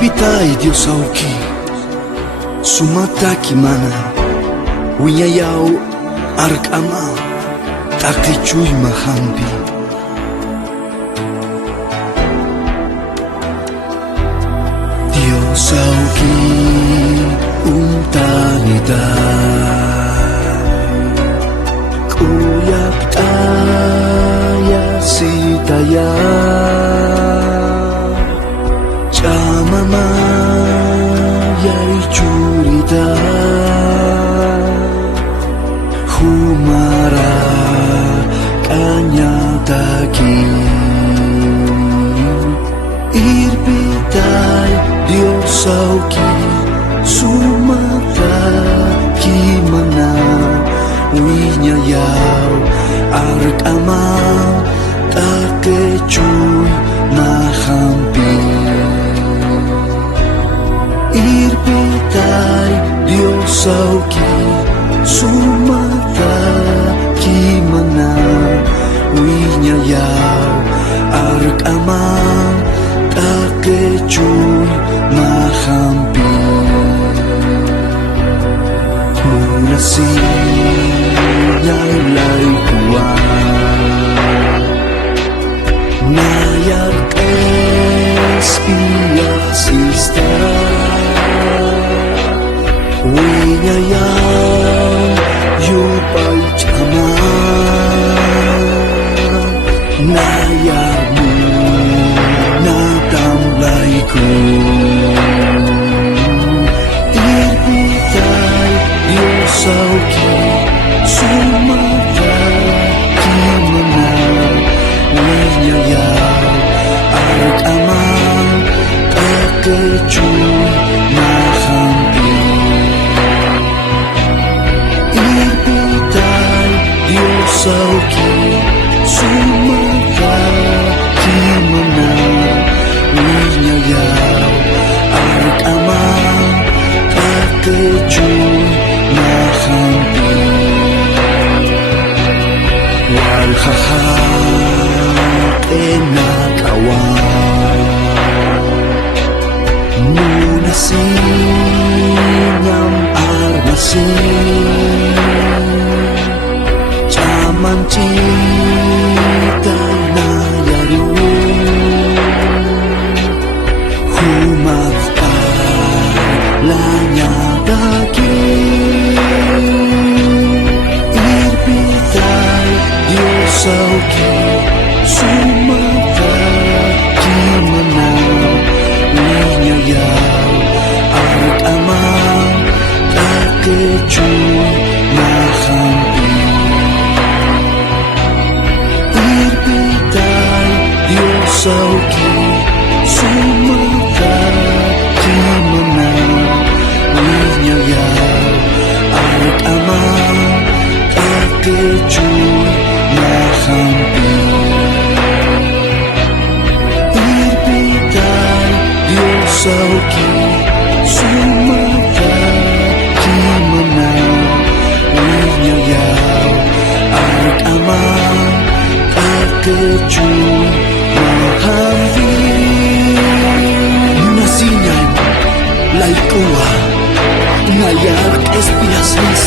Irpitay Dios AWQUI sumataki mana wiñayaw ark'ama t'aqichuy mahampi Dios AWQUI UñTANITAY kuyaptaya sitaya Chamama yari churita Humara kanyataki Irpitay Dios AWQUI sumataki mana wiñayaw ark'amam t'aqichuy mahampi Irpitay Dios AWQUI sumataki mana wiñayaw ark'amam t'aqichuy mahampi Munasiñay laykuan nayark'es piyasista wiñayaw yupay ch'aman nayarmu natamlayku Irpitay Dios AWQUI sumataki mana wiñayaw ark'amam t'aqichuy mahampi Irpitay Dios AWQUI sumataki mana wiñayaw ark'amam t'aqichuy mahampi walhahak enakawan Munasinam armasin Chaman citay nayarun Humagpay lanyadaki Irpitay Dios AWQUI sumataki mana wiñayaw ark'amam t'aqichuy mahampi Irpitay Dios AWQUI sumataki mana wiñayaw ark'amam t'aqichuy mahampi Irpitay Dios AWQUI sumataki mana wiñayaw ark'amam t'aqichuy mahampi Nasiñay laykuan nayark'es piyasnis